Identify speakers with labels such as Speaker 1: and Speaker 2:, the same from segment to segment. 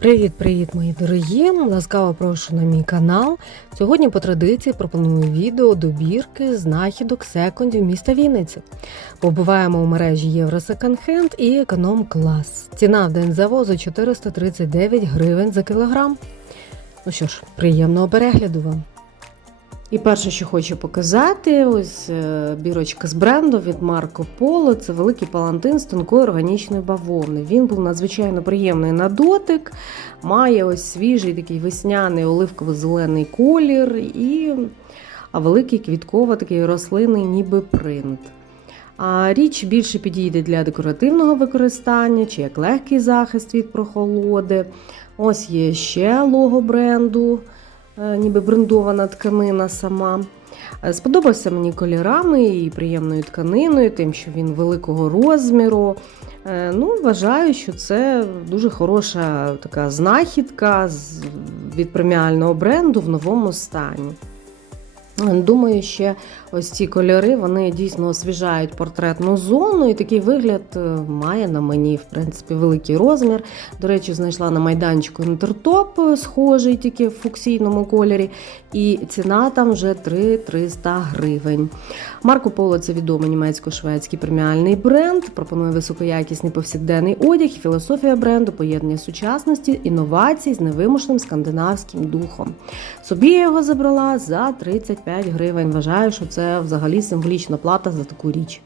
Speaker 1: Привіт-привіт, мої дорогі! Ласкаво прошу на мій канал. Сьогодні по традиції пропоную відео добірки знахідок секундів міста Вінниці. Побуваємо у мережі Євросеконд-хенд і економ клас. Ціна в день завозу 439 гривень за кілограм. Ну що ж, приємного перегляду вам! І перше, що хочу показати, ось е, бірочка з бренду від Марко Поло. Це великий палантин з тонкої органічної бавовни. Він був надзвичайно приємний на дотик, має ось свіжий такий весняний оливково-зелений колір і великий квітково такий рослинний, ніби принт. А річ більше підійде для декоративного використання чи як легкий захист від прохолоди. Ось є ще лого бренду. Е, ніби брендована тканина сама. Е, Сподобався мені кольорами і приємною тканиною, тим, що він великого розміру. Е, Ну, Вважаю, що це дуже хороша така знахідка від преміального бренду в новому стані. Думаю, ще ось ці кольори вони дійсно освіжають портретну зону, і такий вигляд е, має на мені, в принципі, великий розмір. До речі, знайшла на майданчику інтертоп е, схожий, тільки в фуксійному кольорі, і ціна там вже 3-300 гривень. Марко Поло це відомий німецько-шведський преміальний бренд. Пропонує високоякісний повсякденний одяг філософія бренду, поєднання сучасності, інновацій з невимушеним скандинавським духом. Собі я його забрала за 35 гривень. Вважаю, що це взагалі символічна плата за таку річ.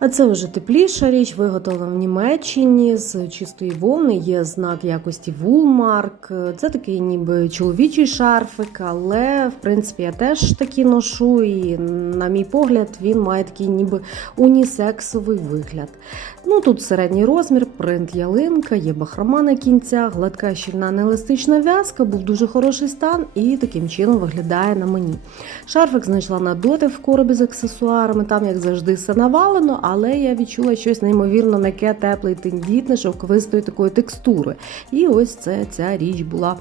Speaker 1: А це вже тепліша річ, виготовлена в Німеччині з чистої вовни. Є знак якості Вулмарк. Це такий ніби чоловічий шарфик, але в принципі я теж такі ношу. І, на мій погляд, він має такий ніби унісексовий вигляд. Ну тут середній розмір, принт ялинка, є бахрома на кінцях, гладка щільна нееластична в'язка, був дуже хороший стан і таким чином виглядає на мені. Шарфик знайшла на дотик в коробі з аксесуарами, там, як завжди, все навалено, але я відчула щось неймовірно м'яке, тепле і тендітне, шовковистої такої текстури. І ось це ця річ була.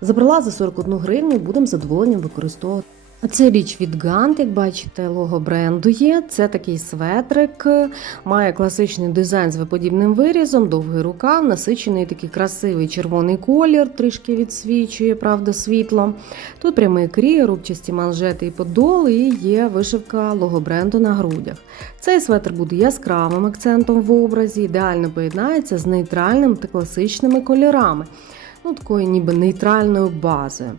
Speaker 1: Забрала за 41 гривню, будемо задоволенням використовувати. Це річ від Gantt, як бачите, лого бренду є. Це такий светрик, має класичний дизайн з виподібним вирізом, довгий рукав, насичений такий красивий червоний колір, трішки відсвічує, правда, світло. Тут прямий крій, рубчасті манжети і подол, і є вишивка лого бренду на грудях. Цей светр буде яскравим акцентом в образі, ідеально поєднається з нейтральними та класичними кольорами, ну такою ніби нейтральною базою.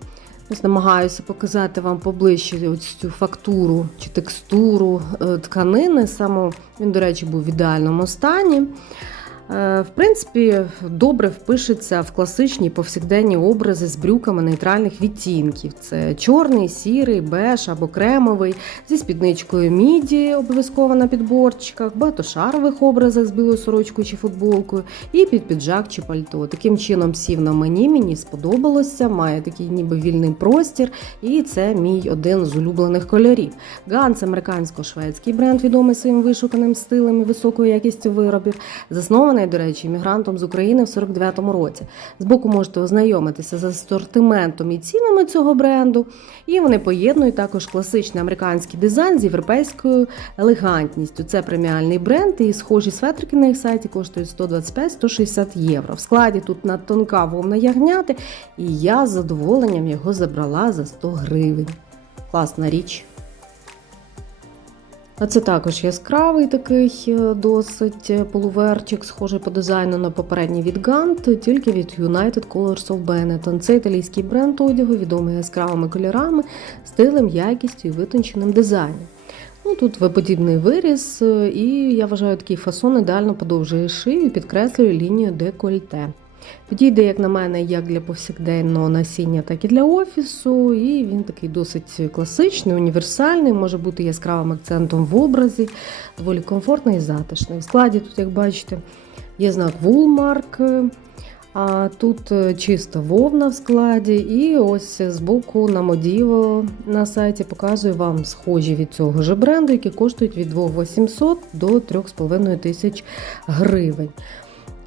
Speaker 1: Ось намагаюся показати вам поближче ось цю фактуру чи текстуру е, тканини. Саме він, до речі, був в ідеальному стані. Е, В принципі, добре впишеться в класичні повсякденні образи з брюками нейтральних відтінків. Це чорний, сірий, беж або кремовий, зі спідничкою міді, обов'язково на підборчиках, багатошарових образах з білою сорочкою чи футболкою, і під піджак чи пальто. Таким чином сів на мені, мені сподобалося, має такий ніби вільний простір, і це мій один з улюблених кольорів. Ганс американсько-шведський бренд, відомий своїм вишуканим стилем і високою якістю виробів, заснований, до речі, іммігрантом з України в 49-му році. Збоку можете ознайомитися з асортиментом і цінами цього бренду. І вони поєднують також класичний американський дизайн з європейською елегантністю. Це преміальний бренд, і схожі светрики на їх сайті коштують 125-160 євро. В складі тут надтонка вовна ягняти, і я з задоволенням його забрала за 100 гривень. Класна річ. А це також яскравий такий е, досить е, полуверчик, схожий по дизайну на попередній від Gantt, тільки від United Colors of Benetton. Це італійський бренд одягу, відомий яскравими кольорами, стилем, якістю і витонченим дизайном. Ну, Тут виподібний виріз, е, і я вважаю, такий фасон ідеально подовжує шию і підкреслює лінію декольте. Підійде, як на мене, як для повсякденного носіння, так і для офісу. І він такий досить класичний, універсальний, може бути яскравим акцентом в образі, доволі комфортний і затишний. В складі тут, як бачите, є знак Woolmark, а тут е, чиста вовна в складі, і ось збоку на Модіво на сайті показую вам схожі від цього ж бренду, які коштують від 2800 до 3500 тисяч гривень.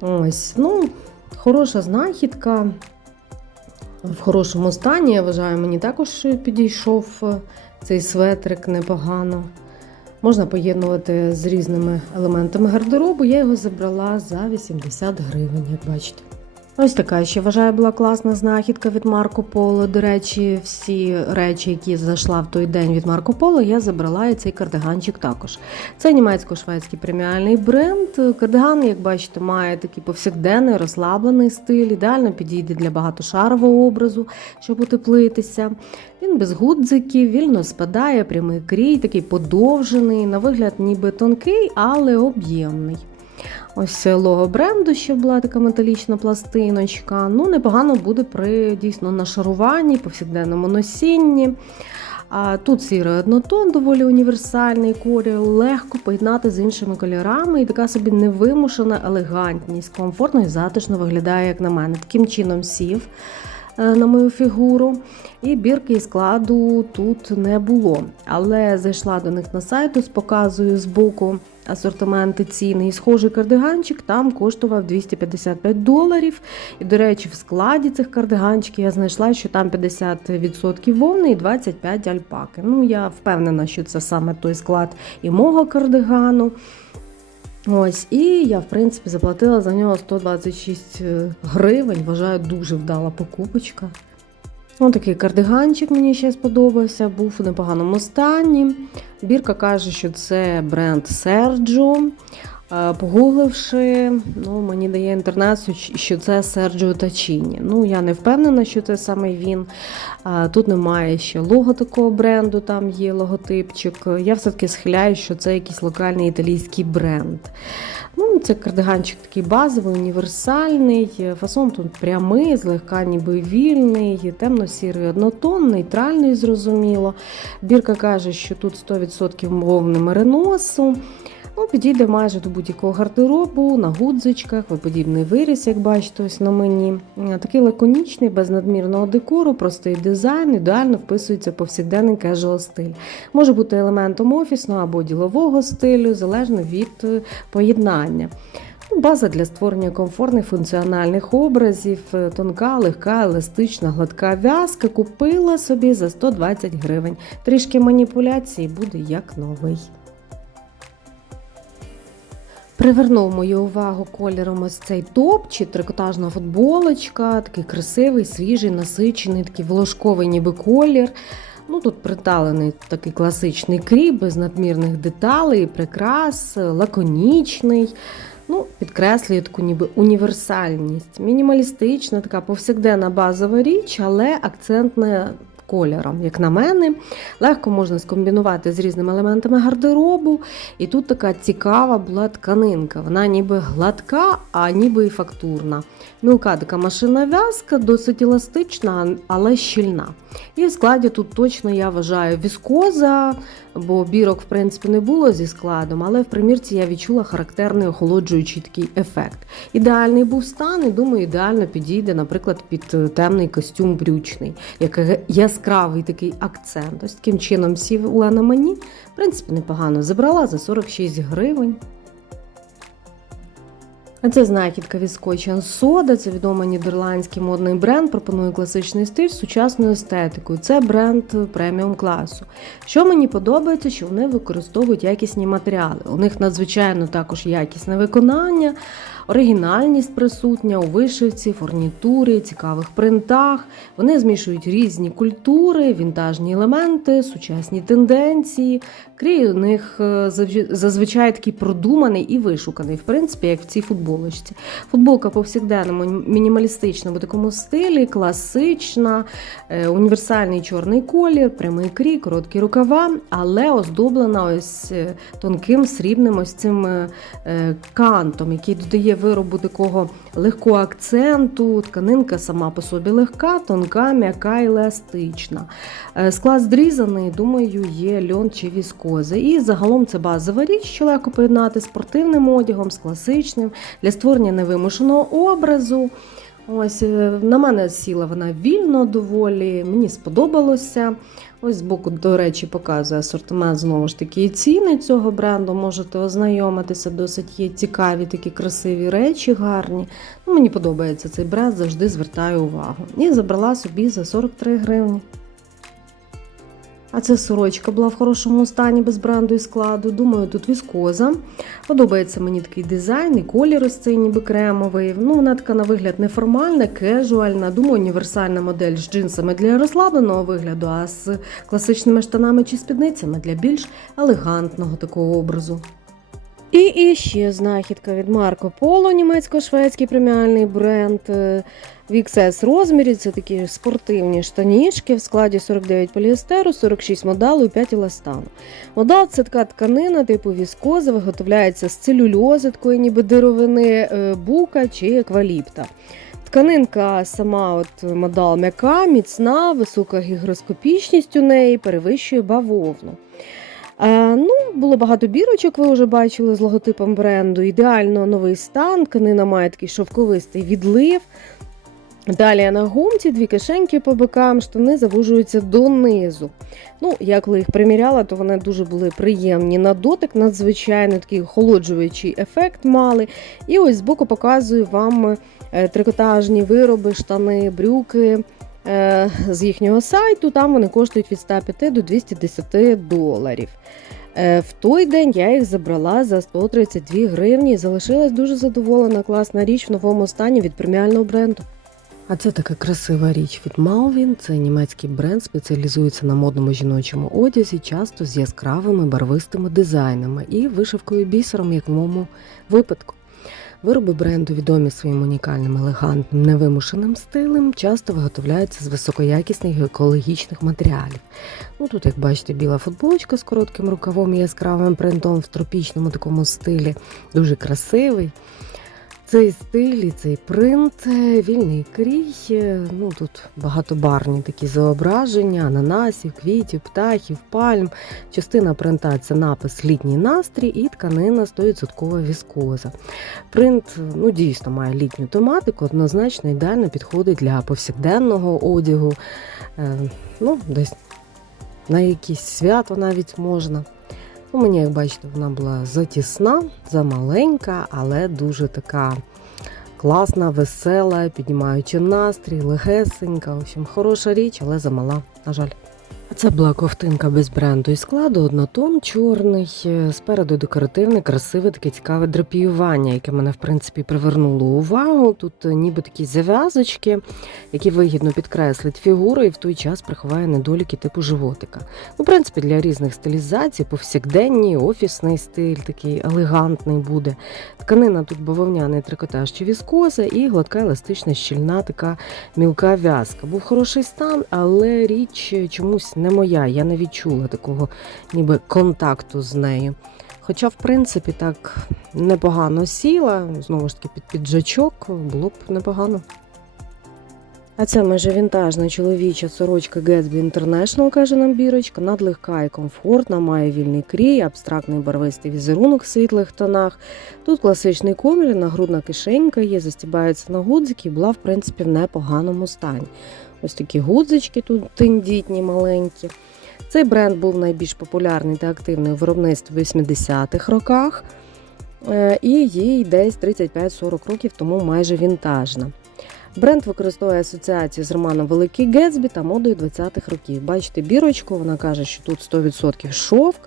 Speaker 1: Ось, ну, Хороша знахідка в хорошому стані. Я вважаю, мені також підійшов е, цей светрик непогано. Можна поєднувати з різними елементами гардеробу. Я його забрала за 80 гривень, як бачите. Ось така ще вважаю була класна знахідка від Марко Поло. До речі, всі речі, які зайшла в той день від Марко Поло, я забрала і цей кардиганчик також. Це німецько-шведський преміальний бренд. Кардиган, як бачите, має такий повсякденний, розслаблений стиль, ідеально підійде для багатошарового образу, щоб утеплитися. Він без гудзиків, вільно спадає, прямий крій, такий подовжений, на вигляд ніби тонкий, але об'ємний. Ось лого бренду, ще була така металічна пластиночка. Ну, непогано буде при дійсно нашаруванні, повсякденному носінні. А тут сірий однотон, доволі універсальний колір, легко поєднати з іншими кольорами, і така собі невимушена елегантність, комфортно і затишно виглядає, як на мене. Таким чином сів на мою фігуру. І бірки і складу тут не було. Але зайшла до них на сайт, показую збоку асортименти ціни. І схожий кардиганчик там коштував 255 доларів. І, до речі, в складі цих кардиганчиків я знайшла, що там 50% вовни і 25 альпаки. Ну, я впевнена, що це саме той склад і мого кардигану. Ось, і я, в принципі, заплатила за нього 126 гривень. Вважаю, дуже вдала покупочка. Ось такий кардиганчик мені ще сподобався, був у непоганому стані. Бірка каже, що це бренд Sergio. Е, Погугливши, ну, мені дає інтернет, що це Серджіо Тачіні. Ну, я не впевнена, що це саме він. Тут немає ще лого такого бренду, там є логотипчик. Я все-таки схиляю, що це якийсь локальний італійський бренд. Ну, Це кардиганчик такий базовий, універсальний. Фасон тут прямий, злегка ніби вільний, темно-сірий однотон, нейтральний, зрозуміло. Бірка каже, що тут 100% вовни мериносу. Ну, Підійде майже до будь-якого гардеробу, на гудзичках, подібний виріс, як бачите, ось на мені. Такий лаконічний, без надмірного декору, простий дизайн, ідеально вписується в повсякденний кежуал стиль. Може бути елементом офісного або ділового стилю, залежно від е, поєднання. Ну, База для створення комфортних функціональних образів, е, тонка, легка, еластична, гладка в'язка. Купила собі за 120 гривень. Трішки маніпуляції буде як новий. Привернув мою увагу кольором ось цей топ чи трикотажна футболочка, такий красивий, свіжий, насичений, такий волошковий ніби колір. Ну, Тут приталений такий класичний кріп, без надмірних деталей, прикрас, лаконічний. Ну, Підкреслює таку ніби універсальність. Мінімалістична, така повсякденна базова річ, але акцентна кольором, як на мене. Легко можна скомбінувати з різними елементами гардеробу. І тут така цікава була тканинка. Вона ніби гладка, а ніби і фактурна. Мілка така машина в'язка, досить еластична, але щільна. І в складі тут точно я вважаю віскоза, бо бірок, в принципі, не було зі складом, але в примірці я відчула характерний охолоджуючий такий ефект. Ідеальний був стан, і думаю, ідеально підійде, наприклад, під темний костюм брючний, який яскравий такий акцент. Ось таким чином сів на мені. В принципі, непогано забрала за 46 гривень. А це знахідка від Scotch Soda, це відомий нідерландський модний бренд, пропонує класичний стиль з сучасною естетикою. Це бренд преміум класу. Що мені подобається, що вони використовують якісні матеріали. У них надзвичайно також якісне виконання, оригінальність присутня у вишивці, фурнітурі, цікавих принтах. Вони змішують різні культури, вінтажні елементи, сучасні тенденції. Крій у них е, зазвичай такий продуманий і вишуканий, в принципі, як в цій футболочці. Футболка повсякденному мінімалістична в такому стилі, класична, е, універсальний чорний колір, прямий крій, короткі рукава, але оздоблена ось е, тонким срібним ось цим кантом, який додає виробу такого легкого акценту. Тканинка сама по собі легка, тонка, м'яка еластична. Склад зрізаний, думаю, є льон чи віскози. І загалом це базова річ, що легко поєднати з спортивним одягом, з класичним, для створення невимушеного образу. Ось е, На мене сіла вона вільно доволі, мені сподобалося. Ось збоку, до речі, показує асортимент знову ж таки і ціни цього бренду. Можете ознайомитися, досить є цікаві такі красиві речі, гарні. Ну, Мені подобається цей бренд, завжди звертаю увагу. І забрала собі за 43 гривні. А це сорочка була в хорошому стані без бренду і складу. Думаю, тут віскоза. Подобається мені такий дизайн, і колір ось цей ніби кремовий. Ну, вона така на вигляд неформальна, кежуальна. Думаю, універсальна модель з джинсами для розслабленого вигляду, а з класичними штанами чи спідницями для більш елегантного такого образу. І, ще знахідка від Марко Поло, німецько-шведський преміальний бренд. е, В XS розмірі це такі спортивні штанішки в складі 49 поліестеру, 46 модалу і 5 еластану. Модал це така тканина типу віскоза, виготовляється з целюльози, такої ніби дировини е, бука чи екваліпта. Тканинка сама от модал м'яка, міцна, висока гігроскопічність у неї перевищує бавовну. Ну, було багато бірочок, ви вже бачили з логотипом бренду. Ідеально новий стан. Тканина має такий шовковистий відлив. Далі на гумці дві кишеньки по бокам, штани завужуються донизу. Ну, я коли їх приміряла, то вони дуже були приємні на дотик, надзвичайно такий охолоджуючий ефект мали. І ось збоку показую вам е, трикотажні вироби, штани, брюки е, з їхнього сайту. Там вони коштують від 105 до 210 доларів. Е, В той день я їх забрала за 132 гривні і залишилась дуже задоволена. Класна річ в новому стані від преміального бренду. А це така красива річ від Malvin. Це німецький бренд, спеціалізується на модному жіночому одязі, часто з яскравими барвистими дизайнами і вишивкою бісером, як в моєму випадку. Вироби бренду відомі своїм унікальним, елегантним, невимушеним стилем, часто виготовляються з високоякісних екологічних матеріалів. Ну тут, як бачите, біла футболочка з коротким рукавом і яскравим принтом в тропічному такому стилі, дуже красивий. Цей стиль і цей принт, е, вільний крій. е, Ну тут багатобарні такі зображення, ананасів, квітів, птахів, пальм. Частина принта це напис літній настрій і тканина 100% віскоза. Принт ну, дійсно має літню тематику, однозначно ідеально підходить для повсякденного одягу. Е, ну, десь на якісь свято навіть можна. Ну, мені, як бачите, вона була затісна, замаленька, але дуже така класна, весела, піднімаючи настрій, легесенька. В общем, хороша річ, але замала, на жаль. Це була ковтинка без бренду і складу, однотон чорний, е, спереду декоративне, красиве, таке цікаве драпіювання, яке мене в принципі привернуло увагу. Тут е, ніби такі зав'язочки, які вигідно підкреслить фігуру і в той час приховає недоліки типу животика. Ну, в принципі, для різних стилізацій, повсякденний, офісний стиль, такий елегантний буде. Тканина тут бавовняний трикотаж чи віскоза і гладка еластична щільна така мілка в'язка. Був хороший стан, але річ чомусь не моя. Я не відчула такого ніби контакту з нею. Хоча, в принципі, так непогано сіла, знову ж таки, під піджачок було б непогано. А це майже вінтажна чоловіча сорочка Gatsby International, каже нам бірочка, надлегка і комфортна, має вільний крій, абстрактний барвистий візерунок в світлих тонах. Тут класичний комір, нагрудна кишенька є, застібається на гудзики і була, в принципі, в непоганому стані. Ось такі гудзички тут тендітні, маленькі. Цей бренд був найбільш популярний та активний у виробництві в 80-х роках. Е, І їй десь 35-40 років, тому майже вінтажна. Бренд використовує асоціацію з романом Великий Гетсбі та модою 20-х років. Бачите бірочку, вона каже, що тут 100% шовк.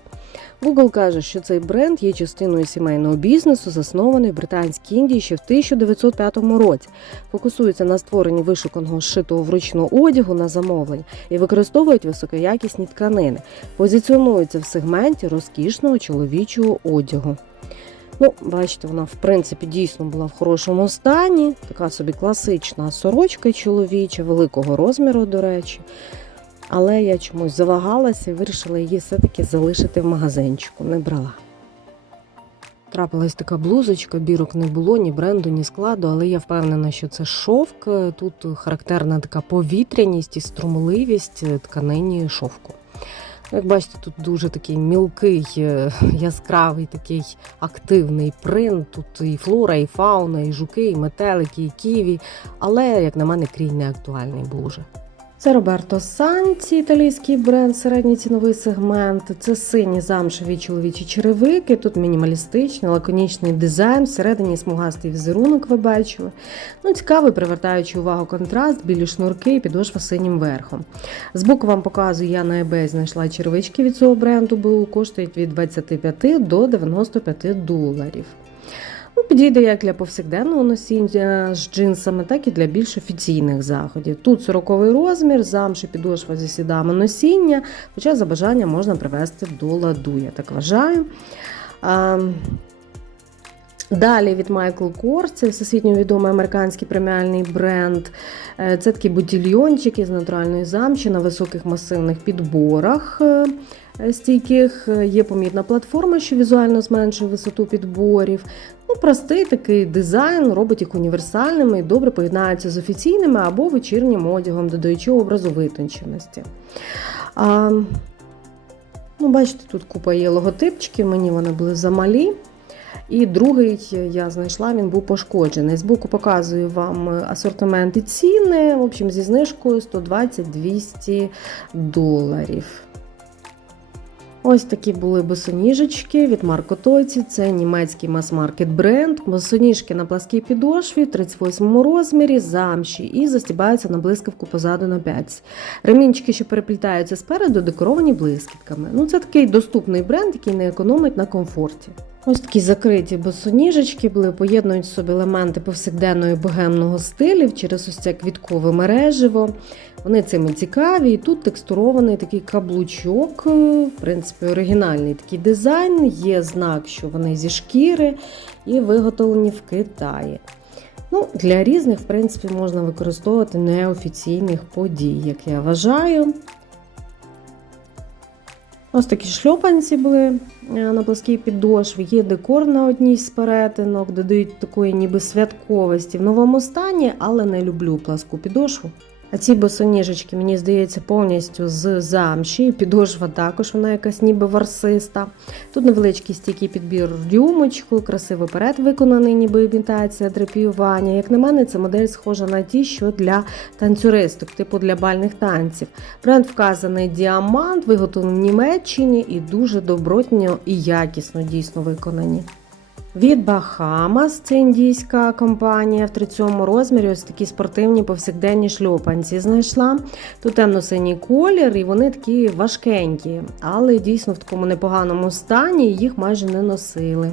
Speaker 1: Google каже, що цей бренд є частиною сімейного бізнесу, заснований в Британській Індії ще в 1905 році. Фокусується на створенні вишуканого зшитого вручну одягу на замовлення і використовують високоякісні тканини. Позиціонується в сегменті розкішного чоловічого одягу. Ну, бачите, вона в принципі дійсно була в хорошому стані. Така собі класична сорочка чоловіча, великого розміру, до речі. Але я чомусь завагалася і вирішила її все-таки залишити в магазинчику, не брала. Трапилась така блузочка, бірок не було, ні бренду, ні складу, але я впевнена, що це шовк. Тут характерна така повітряність і струмливість тканині шовку. Як бачите, тут дуже такий мілкий, е, яскравий, такий активний принт. Тут і флора, і фауна, і жуки, і метелики, і ківі. Але, як на мене, крій не актуальний був уже. Це Роберто Санті, італійський бренд, середній ціновий сегмент. Це сині замшеві чоловічі черевики. Тут мінімалістичний, лаконічний дизайн, всередині смугастий візерунок ви. Ну, цікавий, привертаючи увагу контраст, білі шнурки і підошва синім верхом. Збоку вам показую, я на eBay знайшла черевички від цього бренду, бо коштують від 25 до 95 доларів. Ну, підійде як для повсякденного носіння з джинсами, так і для більш офіційних заходів. Тут 40 розмір, замші підошва зі слідами носіння, хоча за бажання можна привести до ладу, я так вважаю. А, Далі від Michael Kors, це всесвітньо відомий американський преміальний бренд. Е, Це такі бутільйончики з натуральної замші на високих масивних підборах стійких. Е, Є помітна платформа, що візуально зменшує висоту підборів. Ну, Простий такий дизайн робить їх універсальними і добре поєднається з офіційними або вечірнім одягом, додаючи образу витонченості. А, ну, Бачите, тут купа є логотипчиків, мені вони були замалі. І другий я знайшла, він був пошкоджений. Збоку показую вам асортимент і ціни. В общем, зі знижкою 120-200 доларів. Ось такі були босоніжечки від Марко Тойці. Це німецький мас-маркет бренд. Босоніжки на пласкій підошві, 38 розмірі, замші і застібаються на блискавку позаду на 5. Ремінчики, що переплітаються спереду, декоровані блискітками. Ну, це такий доступний бренд, який не економить на комфорті. Ось такі закриті босоніжечки були, поєднують в собі елементи повсякденного богемного стилів через ось це квіткове мереживо. Вони цими цікаві. І тут текстурований такий каблучок, в принципі, оригінальний такий дизайн. Є знак, що вони зі шкіри і виготовлені в Китаї. Ну, Для різних, в принципі, можна використовувати неофіційних подій, як я вважаю. Ось такі шльопанці були е, на плоскій підошві. Є декор на одній з перетинок, додають такої ніби святковості в новому стані, але не люблю пласку підошву. А ці босоніжечки, мені здається, повністю з замші. Підошва також вона якась ніби варсиста. Тут невеличкий стійкий підбір рюмочку, красивий перед виконаний, ніби імітація драпіювання. Як на мене, ця модель схожа на ті, що для танцюристок, типу для бальних танців. Бренд вказаний діамант, виготовлений в Німеччині і дуже добротньо і якісно дійсно виконані. Від Бахамас, це індійська компанія в 30 розмірі. Ось такі спортивні повсякденні шльопанці знайшла. Тут темно-синій колір, і вони такі важкенькі, але дійсно в такому непоганому стані їх майже не носили.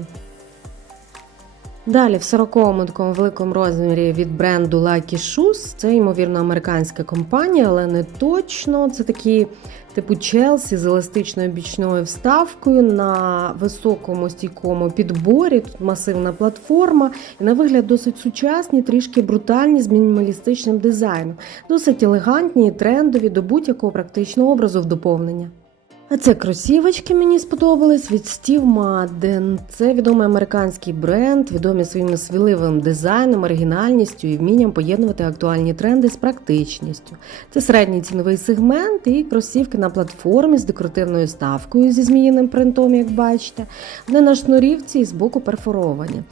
Speaker 1: Далі в 40-му такому великому розмірі від бренду Lucky Shoes. Це, ймовірно, американська компанія, але не точно. Це такі типу Челсі з еластичною бічною вставкою на високому стійкому підборі. Тут масивна платформа, і на вигляд досить сучасні, трішки брутальні з мінімалістичним дизайном. Досить елегантні і трендові до будь-якого практичного образу в доповнення. А це кросівочки мені сподобались від Steve Madden. Це відомий американський бренд, відомий своїм сміливим дизайном, оригінальністю і вмінням поєднувати актуальні тренди з практичністю. Це середній ціновий сегмент і кросівки на платформі з декоративною ставкою зі зміїним принтом, як бачите. Вони на шнурівці і збоку перфоровані.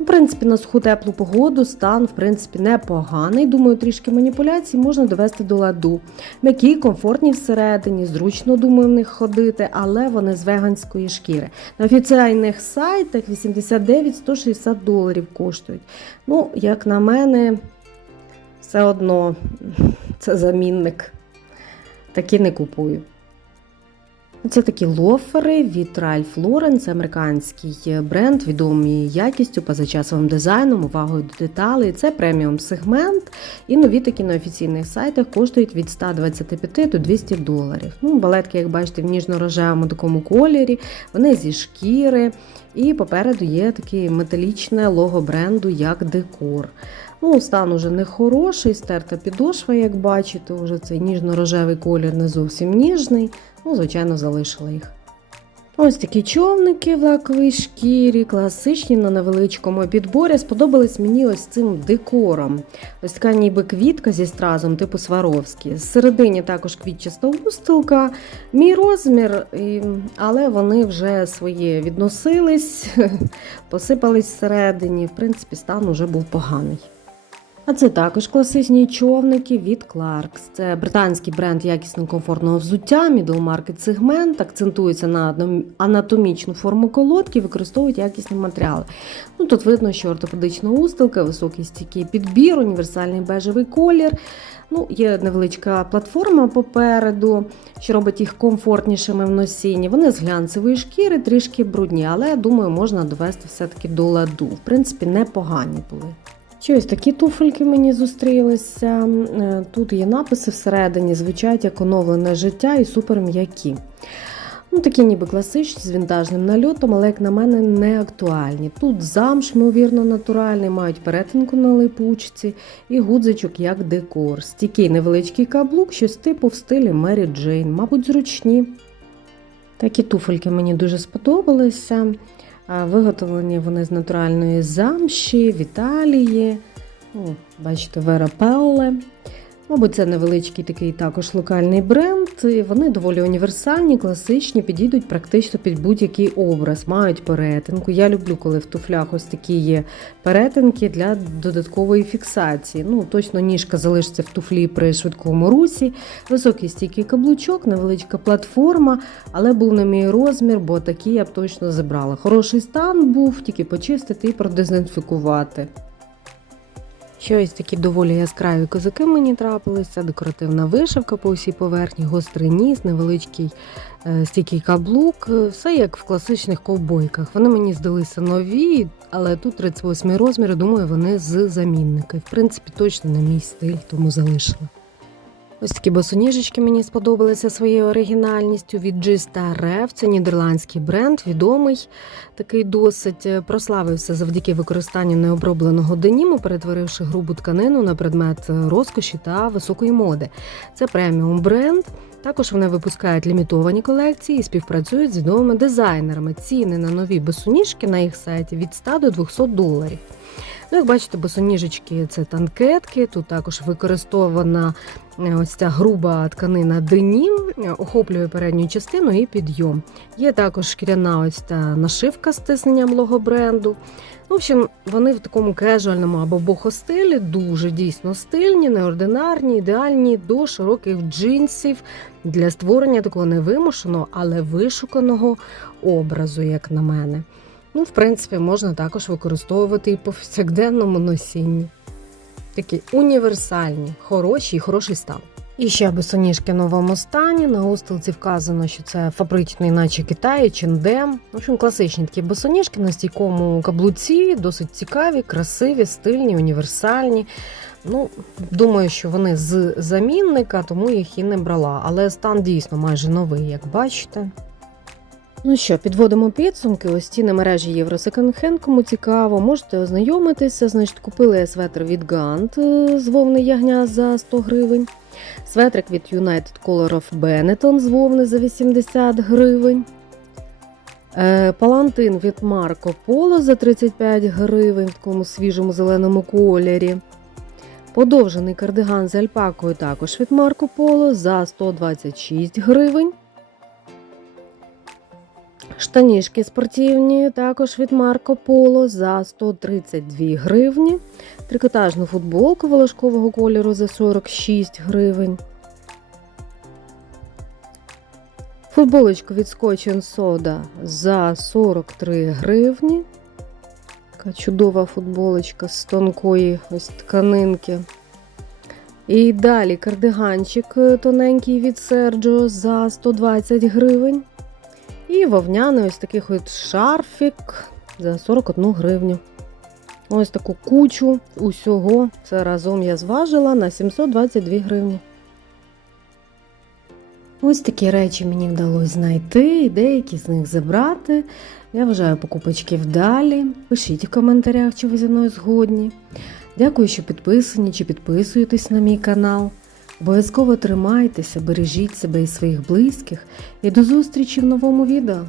Speaker 1: В принципі, на суху теплу погоду стан в принципі непоганий. Думаю, трішки маніпуляцій можна довести до ладу. М'які, комфортні всередині, зручно думаю в них ходити, але вони з веганської шкіри. На офіційних сайтах 89-160 доларів коштують. Ну, як на мене, все одно це замінник. Такі не купую. Це такі лофери від Ralph Lauren, це американський бренд, відомий якістю, позачасовим дизайном, увагою до деталей. Це преміум сегмент. І нові такі на офіційних сайтах коштують від 125 до 200 доларів. Ну, Балетки, як бачите, в ніжно-рожевому такому кольорі, вони зі шкіри. І попереду є таке металічне лого бренду як декор. Ну, Стан уже не хороший, стерта підошва, як бачите, вже цей ніжно-рожевий колір не зовсім ніжний. Ну, звичайно, залишила їх. Ось такі човники в лаковій шкірі, класичні на невеличкому підборі. Сподобались мені ось цим декором. Ось така ніби квітка зі стразом, типу Сваровські. Зсередині також квітчаста устилка. Мій розмір, але вони вже своє відносились, посипались всередині. В принципі, стан уже був поганий. А це також класичні човники від Clarks. Це британський бренд якісного комфортного взуття, market сегмент, акцентується на анатомічну форму колодки, використовують якісні матеріали. Ну, тут видно, що ортопедична устилка, високий стійкий підбір, універсальний бежевий колір. Ну, є невеличка платформа попереду, що робить їх комфортнішими в носінні. Вони з глянцевої шкіри, трішки брудні, але я думаю, можна довести все-таки до ладу. В принципі, непогані були. Ще ось такі туфельки мені зустрілися. Е, Тут є написи всередині, звучать як оновлене життя і супер м'які. Ну, такі ніби класичні з вінтажним нальотом, але, як на мене, не актуальні. Тут замш, ймовірно, натуральний, мають перетинку на липучці і гудзичок як декор. Стійкий невеличкий каблук, щось типу в стилі Мері Джейн, мабуть, зручні. Такі туфельки мені дуже сподобалися. Виготовлені вони з натуральної замші в Італії. О, бачите, Вера Пелле. Мабуть, це невеличкий такий також локальний бренд. І вони доволі універсальні, класичні, підійдуть практично під будь-який образ, мають перетинку. Я люблю, коли в туфлях ось такі є перетинки для додаткової фіксації. Ну, точно ніжка залишиться в туфлі при швидкому русі. Високий стійкий каблучок, невеличка платформа, але був не мій розмір, бо такі я б точно забрала. Хороший стан був, тільки почистити і продезінфікувати. Ще ось такі доволі яскраві козаки мені трапилися, декоративна вишивка по всій поверхні, гострий ніс, невеличкий е, стійкий каблук, е, все як в класичних ковбойках. Вони мені здалися нові, але тут 38 розмір, думаю, вони з замінника. В принципі, точно не мій стиль, тому залишила. Ось такі босоніжечки мені сподобалися своєю оригінальністю від Gista. Це нідерландський бренд, відомий такий досить е, прославився завдяки використанню необробленого деніму, перетворивши грубу тканину на предмет е, розкоші та високої моди. Це преміум бренд. Також вони випускають лімітовані колекції і співпрацюють з відомими дизайнерами. Ціни на нові босоніжки на їх сайті від 100 до 200 доларів. Ну, як бачите, босоніжечки це танкетки. Тут також використована е, ось ця груба тканина денім, е, охоплює передню частину і підйом. Є також шкіряна ось ця нашивка з тисненням лого-бренду. Ну, В общем, вони в такому кежуальному або бохо-стилі, дуже дійсно стильні, неординарні, ідеальні до широких джинсів для створення такого невимушеного, але вишуканого образу, як на мене. Ну, в принципі, можна також використовувати і по повсякденному носінні. Такі універсальні, хороші і хороший стан. І ще босоніжки в новому стані. На устилці вказано, що це фабричний, наче Китай, чендем. В общем, класичні такі босоніжки на стійкому каблуці, досить цікаві, красиві, стильні, універсальні. Ну, думаю, що вони з замінника, тому їх і не брала. Але стан дійсно майже новий, як бачите. Ну що, підводимо підсумки. Ось ці на мережі Євросеконд-хенд, кому цікаво, можете ознайомитися. Значить, купили я светр від Gant е, з вовни ягня за 100 гривень. Светрик від United Color of Benetton з вовни за 80 гривень. Е, Палантин від Marco Polo за 35 гривень в такому свіжому зеленому кольорі. Подовжений кардиган з альпакою також від Marco Polo за 126 гривень. Штанішки спортивні також від Марко Поло за 132 гривні. Трикотажну футболку волошкового кольору за 46 гривень. Футболочку від Scotch Soda за 43 гривні. Така чудова футболочка з тонкої ось тканинки. І далі кардиганчик е, тоненький від Sergio за 120 гривень. І вовняний ось такий от шарфік за 41 гривню. Ось таку кучу усього. Це разом я зважила на 722 гривні. Ось такі речі мені вдалося знайти, і деякі з них забрати. Я вважаю покупочки вдалі. Пишіть в коментарях, чи ви зі мною згодні. Дякую, що підписані чи підписуєтесь на мій канал. Обов'язково тримайтеся, бережіть себе і своїх близьких і до зустрічі в новому відео.